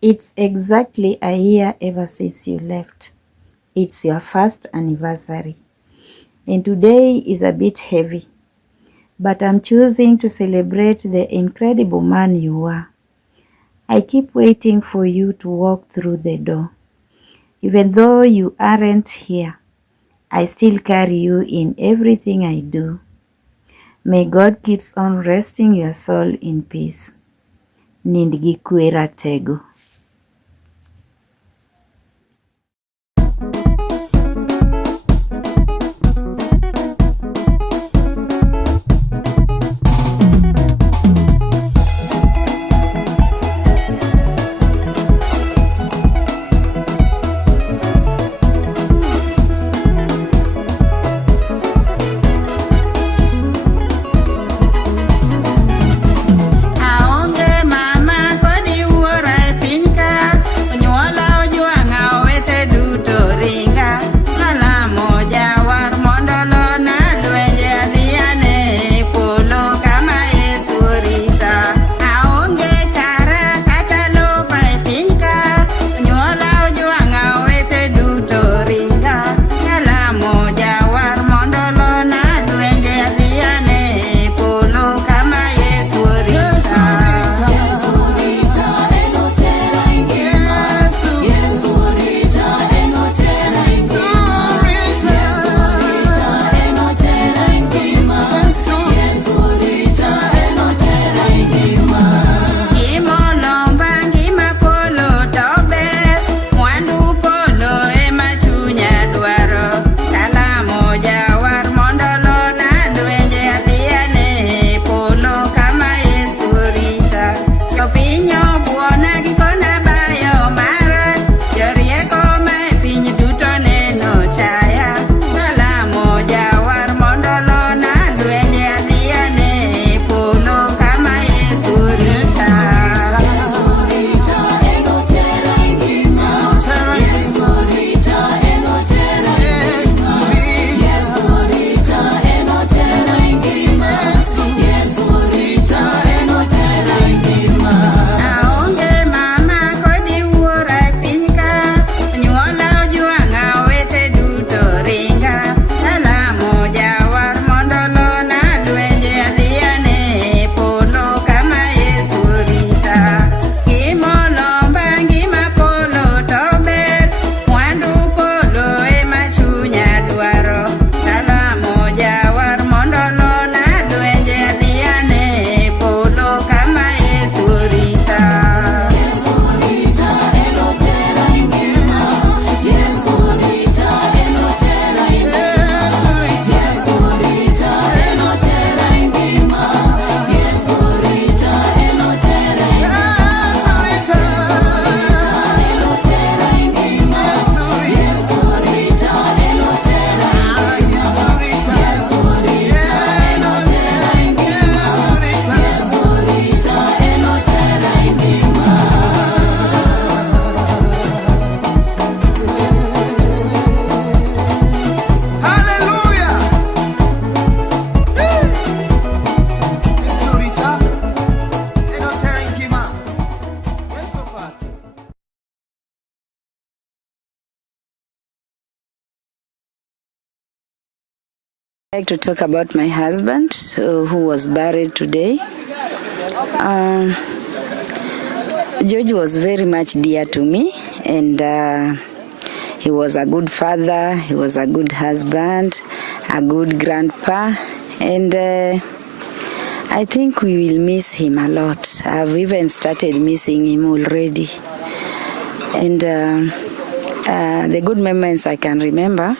It's exactly a year ever since you left. It's your first anniversary. And today is a bit heavy. But I'm choosing to celebrate the incredible man you are. I keep waiting for you to walk through the door. Even though you aren't here, I still carry you in everything I do. May God keeps on resting your soul in peace. Nind gi kwe ratego. I'd like to talk about my husband who was buried today. George was very much dear to me, and he was a good father, he was a good husband, a good grandpa, and I think we will miss him a lot. I've even started missing him already. And the good moments I can remember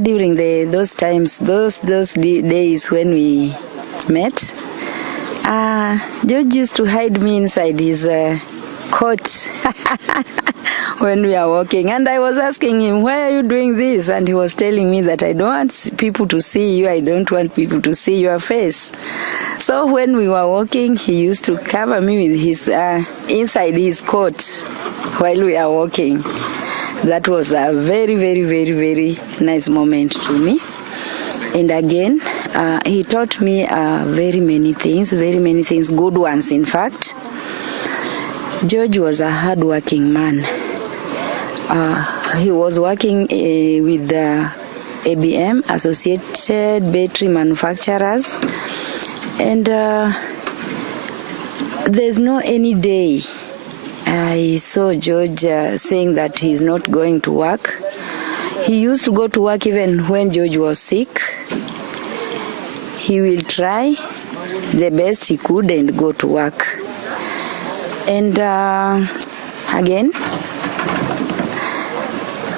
during those times, those days when we met. George used to hide me inside his coat when we are walking, and I was asking him, why are you doing this? And he was telling me that I don't want people to see you, I don't want people to see your face. So when we were walking, he used to cover me with his inside his coat while we are walking. That was a very, very, very, very nice moment to me. And again, he taught me very many things, good ones in fact. George was a hard-working man. He was working with the ABM, Associated Battery Manufacturers, and there's no any day I saw George saying that he's not going to work. He used to go to work even when George was sick. He will try the best he could and go to work. And again,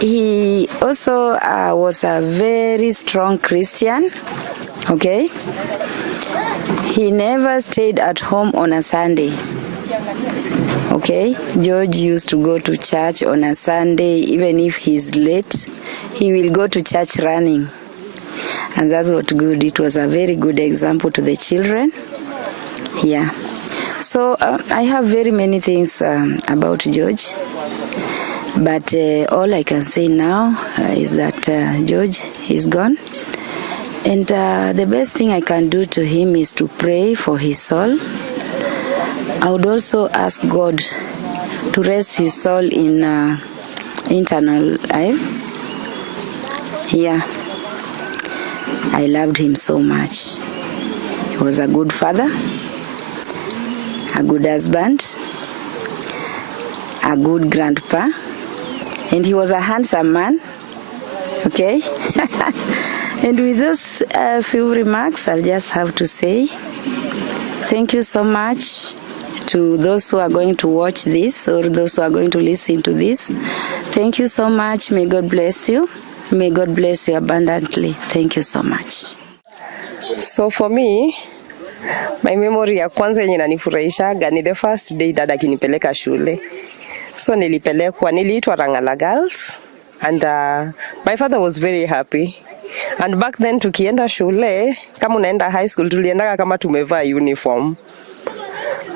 he also was a very strong Christian, okay? He never stayed at home on a Sunday, okay? George used to go to church on a Sunday. Even if he's late, he will go to church running. And that's what good. It was a very good example to the children. Yeah. So I have very many things about George. But all I can say now is that George is gone. And the best thing I can do to him is to pray for his soul. I would also ask God to rest his soul in eternal life. Yeah. I loved him so much. He was a good father, a good husband, a good grandpa, and he was a handsome man, okay? And with those few remarks, I'll just have to say thank you so much to those who are going to watch this or those who are going to listen to this. Thank you so much. May God bless you. May God bless you abundantly. Thank you so much. So for me, my memory ya kwanza yenye nanifurahishaga ni the first day dada akinipeleka shule. So niliitwa Rangala Girls, and my father was very happy. And back then tukienda shule, kama unaenda high school, tuliendaga kama tumevaa uniform.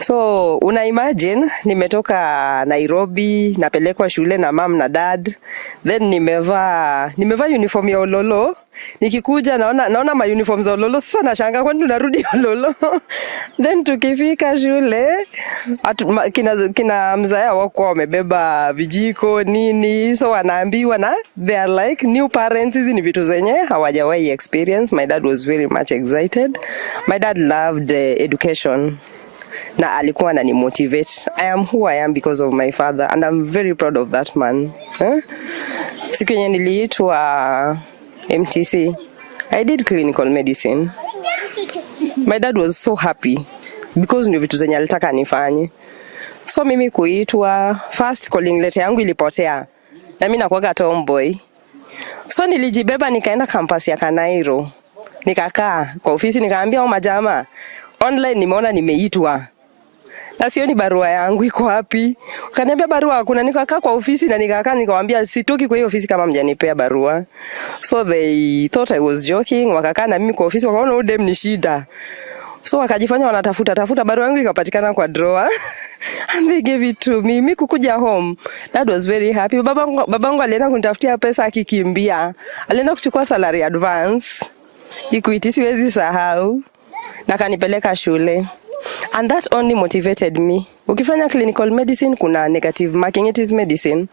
So una imagine nimetoka Nairobi, napelekwa shule na mom na dad, then nimevaa uniform ya Ololo. Nikikuja naona ma uniform za Ololo, sasa nashanga kwani tunarudi Ololo. Then tukifika shule kina mzaya wako wamebeba vijiko nini, so wanaambiwa na they are like new parents. Hizi ni vitu zenye hawajawahi experience. My dad was very much excited. My dad loved education. Na alikuwa anani motivate. I am who I am because of my father, and I'm very proud of that man. Siku yenye niliitwa MTC, I did clinical medicine. My dad was so happy because ndio vitu zenye alitaka nifanye. So mimi kuitwa, first calling letter yangu ilipotea. Na mimi nakuaga tomboy. So nilijibeba nikaenda campus ya Kanairo. Nikakaa kwa ofisi nikaambia hao majamaa, online nimeona nimeitwa. Na sioni barua yangu iko wapi? Wakaniambia barua hakuna. Nikakaa kwa ofisi na nikamwambia sitoki kwa hiyo ofisi kama mjanipea barua. So they thought I was joking. Wakakaa na mimi kwa ofisi wakaona udem ni shida. So wakajifanya wanatafuta barua yangu ikapatikana kwa drawer. And they gave it to me. Mimi kukuja home, Dad was very happy. Babangu alienda kunitafutia pesa akikimbia. Alienda kuchukua salary advance. Equity siwezi sahau. Na kanipeleka shule. And that only motivated me. Ukifanya clinical medicine kuna negative marking. It is medicine.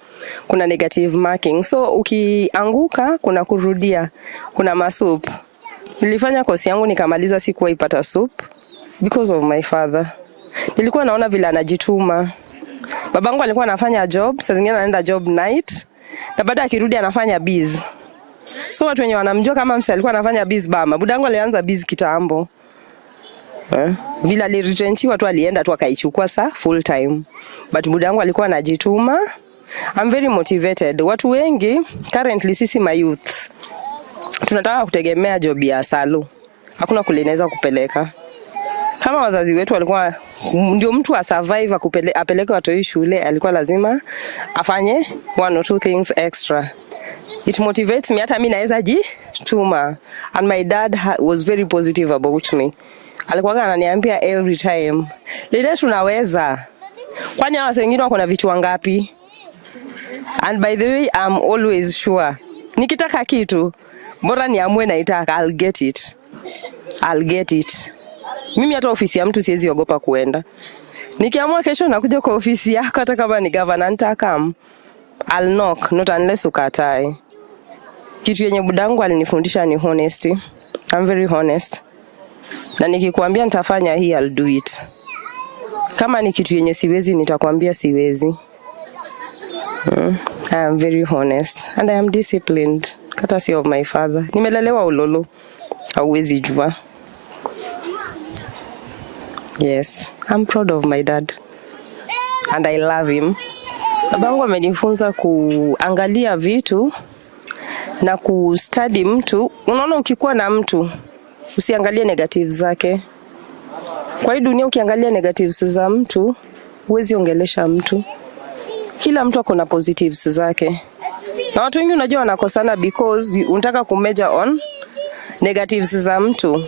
Kuna negative marking. So ukianguka kuna kurudia. Kuna masup. Nilifanya kosi yangu nikamaliza sikuwa ipata soup because of my father. Nilikuwa naona vile anajituma. Babangu alikuwa anafanya job, saa zingine anaenda job night, na baada akirudi anafanya biz. So watu wenye wanamjua kama msee alikuwa anafanya biz bama. Budangu alianza biz kitambo. Vile aliretrenchiwa tu alienda tu akaichukua full time. But budangu alikuwa anajituma. I'm very motivated. Watu wengi currently sisi my youth tunataka kutegemea job ya salo. Hakuna kule inaweza kupeleka. Kama wazazi wetu walikuwa ndio mtu a survive apeleke watu shule, alikuwa lazima afanye one or two things extra. It motivates me, hata mimi naweza jituma. And my dad was very positive about me. Alikuwa ananiambia every time, "Lile tunaweza." Kwani hao wengine wako na vitu wangapi? And by the way, I'm always sure. Nikitaka kitu, bora niamue naitaka, I'll get it. I'll get it. Mimi hata ofisi ya mtu siwezi ogopa kuenda. Nikiamua kesho nakuja kwa ofisi yako hata kama ni governor nitakam. I'll knock, not unless ukatae. Kitu yenye budangu alinifundisha ni honesty. I'm very honest. Na nikikwambia nitafanya hii, I'll do it. Kama ni kitu yenye siwezi nitakwambia siwezi. I am very honest and I am disciplined. Courtesy of my father. Nimelelewa Ulolo. Hauwezi jua. Yes, I'm proud of my dad. And I love him. Babangu amenifunza kuangalia vitu na kustudy mtu. Unaona ukikuwa na mtu, usiangalie negatives zake. Kwa hii dunia ukiangalia negatives za mtu, huwezi ongelesha mtu. Kila mtu ako na positives zake. Na watu wengi unajua wanakosana because unataka kumeasure on negatives za mtu.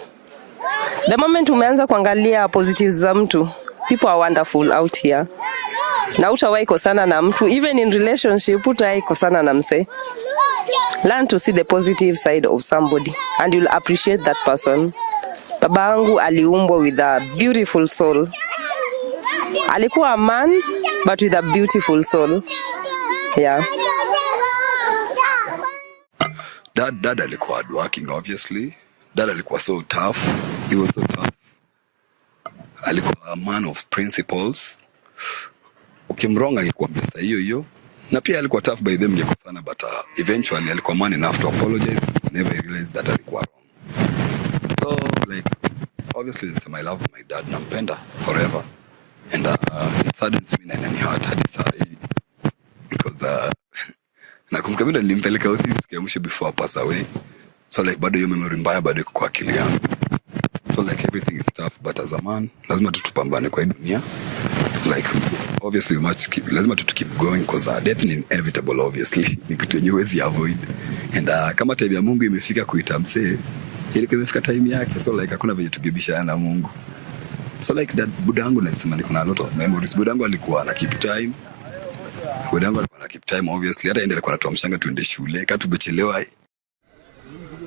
The moment umeanza kuangalia positives za mtu, people are wonderful out here. Na utawahi kosana na mtu, even in relationship utawahi kosana na mse. Learn to see the positive side of somebody and you'll appreciate that person. Babangu aliumbwa with a beautiful soul. Alikuwa a man but with a beautiful soul. Yeah. Dad alikuwa hardworking obviously. Dad alikuwa so tough. He was so tough. Alikuwa a man of principles. Ukimronga alikuwa pesa hiyo. Na pia alikuwa tough by them mlikosana but eventually alikuwa man enough to apologize whenever he realized that alikuwa wrong. So like obviously this is my love of my dad, nampenda forever. And it saddens me na heart hadi saa hii because nakumbuka mimi nilimpeleka hospitali mwisho before I pass away. So like bado hiyo memory mbaya bado iko kwa akili yangu. So like everything is tough but as a man lazima tutupambane kwa hii dunia. Like obviously lazima keep going because death is inevitable obviously. Ni kitu yenye huwezi avoid. And kama time ya Mungu imefika kuita msee, ilikuwa imefika time yake. So like hakuna venye tugebishana na Mungu. So like that budangu nasema niko na a lot of memories. Budangu alikuwa na keep time. Budangu alikuwa na keep time obviously. Hata yeye alikuwa anatuamshanga tuende shule. Kama tumechelewa.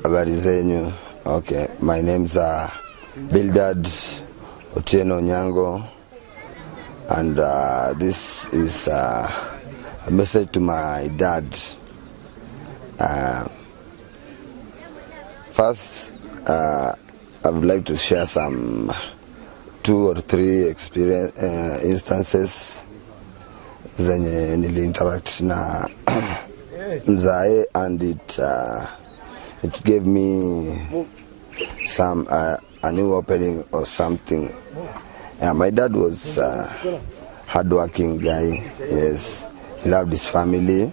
Habari zenyu. Okay, my name's Bildad Otieno Nyango. And this is a message to my dad. First, I would like to share some 2 or 3 instances zenye nili-interact na mzae and it gave me some a new opening or something. Yeah, my dad was a hardworking guy. Yes, he loved his family.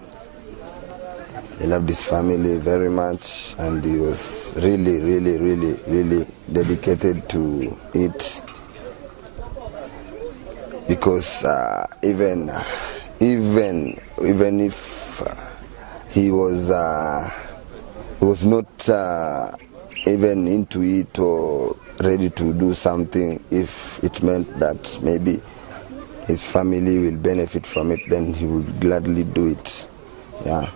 He loved his family very much, and he was really dedicated to it. Because even if he was not even into it or ready to do something, if it meant that maybe his family will benefit from it, then he would gladly do it. Yeah.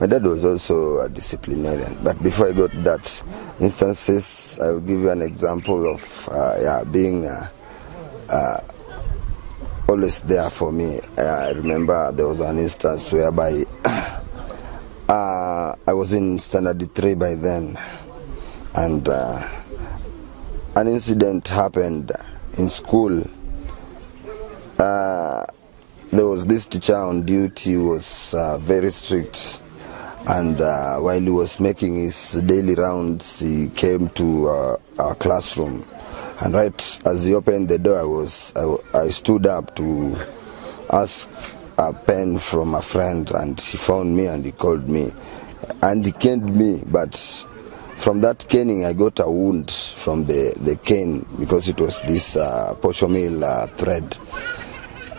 My dad was also a disciplinarian, but before I got that instances, I will give you an example of being always there for me. I remember there was an instance whereby I was in standard 3 by then, and an incident happened in school. There was this teacher on duty who was very strict, and while he was making his daily rounds, he came to our classroom, and right as he opened the door, I stood up to ask a pen from a friend, and he found me and he called me and he caned me, but from that caning I got a wound from the cane, because it was this posho mill thread.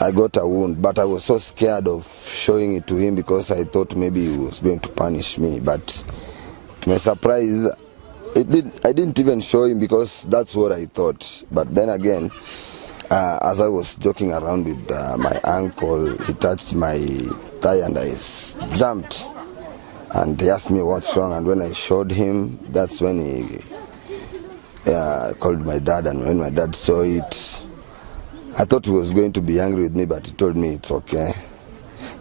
I got a wound, but I was so scared of showing it to him because I thought maybe he was going to punish me. But to my surprise, I didn't even show him because that's what I thought. But then again, as I was joking around with my uncle, he touched my thigh and I jumped. And he asked me what's wrong, and when I showed him, that's when he called my dad, and when my dad saw it, I thought he was going to be angry with me, but he told me it's okay.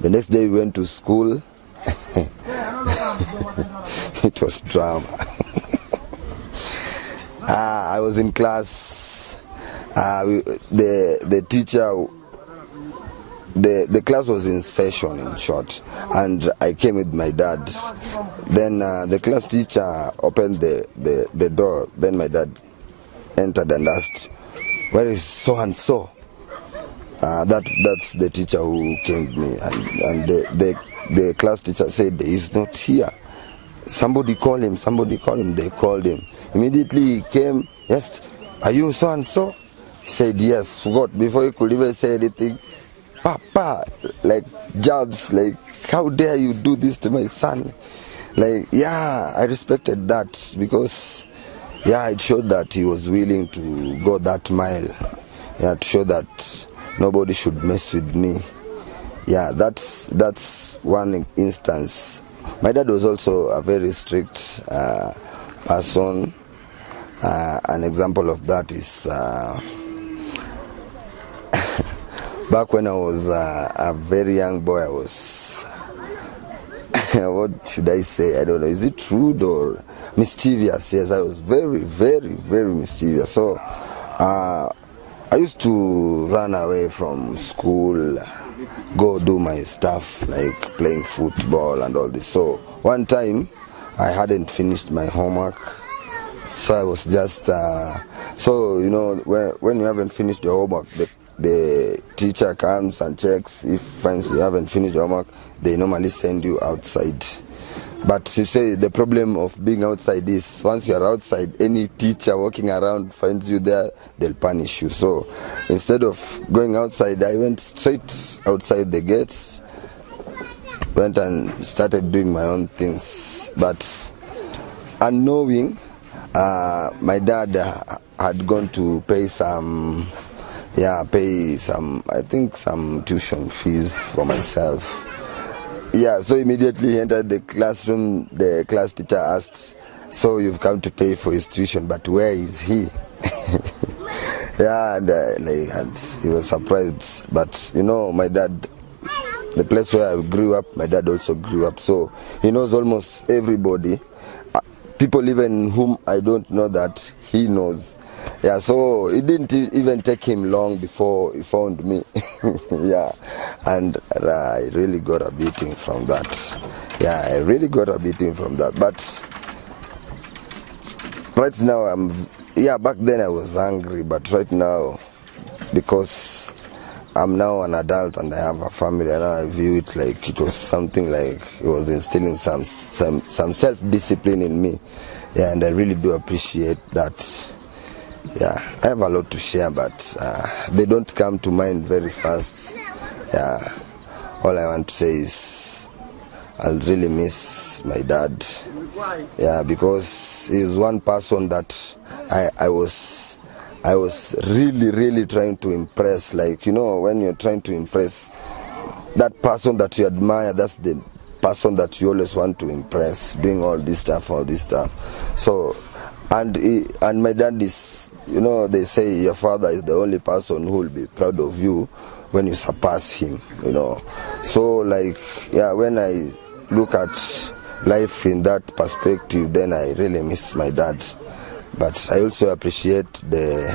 The next day we went to school. It was drama. I was in class. The teacher, the class was in session, in short, and I came with my dad. Then the class teacher opened the door. Then my dad entered and asked, "Where is so and so?" That's the teacher who caned me, and the class teacher said, "He's not here. Somebody call him, somebody call him." They called him. Immediately he came. "Yes, are you so and so?" He said, "Yes." What? Before he could even say anything, "Papa," like jabs, like, "How dare you do this to my son?" Like, yeah, I respected that because, yeah, it showed that he was willing to go that mile. Yeah, to show that nobody should mess with me. Yeah, that's one instance. My dad was also a very strict person. An example of that is back when I was a very young boy. I was what should I say? I don't know. Is it rude or mischievous? Yes, I was very, very, very mischievous. So I used to run away from school, go do my stuff like playing football and all this. So one time I hadn't finished my homework, so I was just so you know, when you haven't finished your homework, the teacher comes and checks. If finds you haven't finished your homework, they normally send you outside. But you say the problem of being outside is once you're outside, any teacher walking around finds you there, they'll punish you. So instead of going outside, I went straight outside the gates, went and started doing my own things. But unknowing, my dad had gone to pay some I think some tuition fees for myself. Yeah, so immediately he entered the classroom. The class teacher asked, "So you've come to pay for his tuition, but where is he?" Yeah, and he was surprised. But you know, my dad, the place where I grew up, my dad also grew up, so he knows almost everybody. People even whom I don't know that he knows. Yeah, so it didn't even take him long before he found me. Yeah, and I really got a beating from that. Yeah, I really got a beating from that. But right now back then I was angry, but right now, because I'm now an adult and I have a family, and I view it like it was something like it was instilling some self-discipline in me. Yeah, and I really do appreciate that. Yeah, I have a lot to share, but they don't come to mind very fast. Yeah, all I want to say is I'll really miss my dad. Yeah, because he's one person that I was really, really trying to impress. Like, you know, when you're trying to impress that person that you admire, that's the person that you always want to impress, doing all this stuff. So, and my dad is, you know, they say your father is the only person who will be proud of you when you surpass him, you know. So, like, yeah, when I look at life in that perspective, then I really miss my dad. But I also appreciate the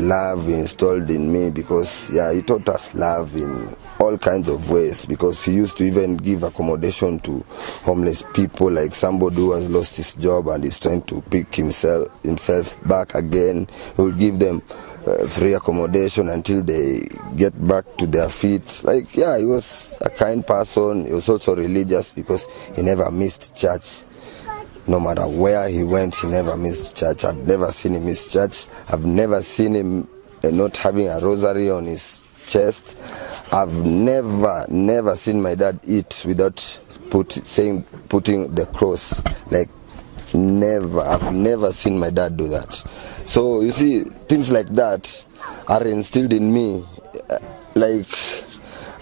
love he installed in me, because yeah, he taught us love in all kinds of ways, because he used to even give accommodation to homeless people, like somebody who has lost his job and is trying to pick himself back again. He would give them free accommodation until they get back to their feet. Like, yeah, he was a kind person. He was also religious, because he never missed church. No matter where he went, he never missed church. I've never seen him miss church. I've never seen him not having a rosary on his chest. I've never seen my dad eat without putting the cross. Like, never. I've never seen my dad do that. So you see, things like that are instilled in me, like,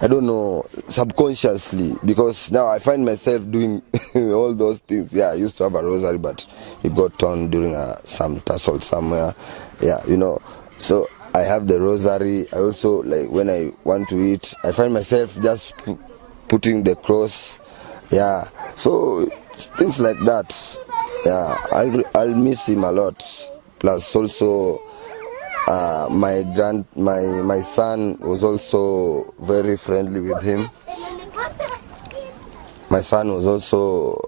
I don't know, subconsciously, because now I find myself doing all those things. Yeah, I used to have a rosary, but it got torn during some tussle somewhere. Yeah, you know. So I have the rosary. I also, like, when I want to eat, I find myself just putting the cross. Yeah, so things like that. Yeah, I'll miss him a lot. Plus also, my son was also very friendly with him. My son was also,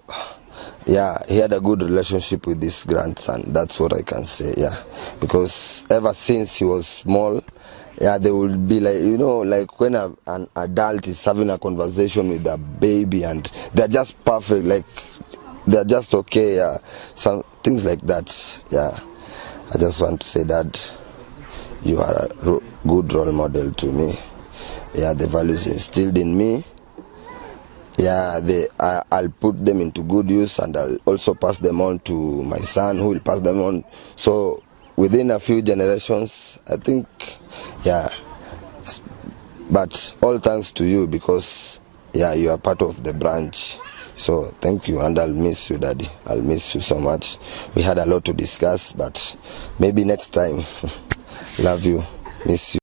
yeah, he had a good relationship with his grandson. That's what I can say, yeah. Because ever since he was small, yeah, they would be like, you know, like when an adult is having a conversation with a baby and they're just perfect, like they're just okay, yeah. Some things like that, yeah. I just want to say that you are a good role model to me. Yeah, the values instilled in me, yeah, I'll put them into good use, and I'll also pass them on to my son, who will pass them on. So within a few generations, I think, yeah. But all thanks to you, because, yeah, you are part of the branch. So thank you, and I'll miss you, Daddy. I'll miss you so much. We had a lot to discuss, but maybe next time. Love you. Miss you.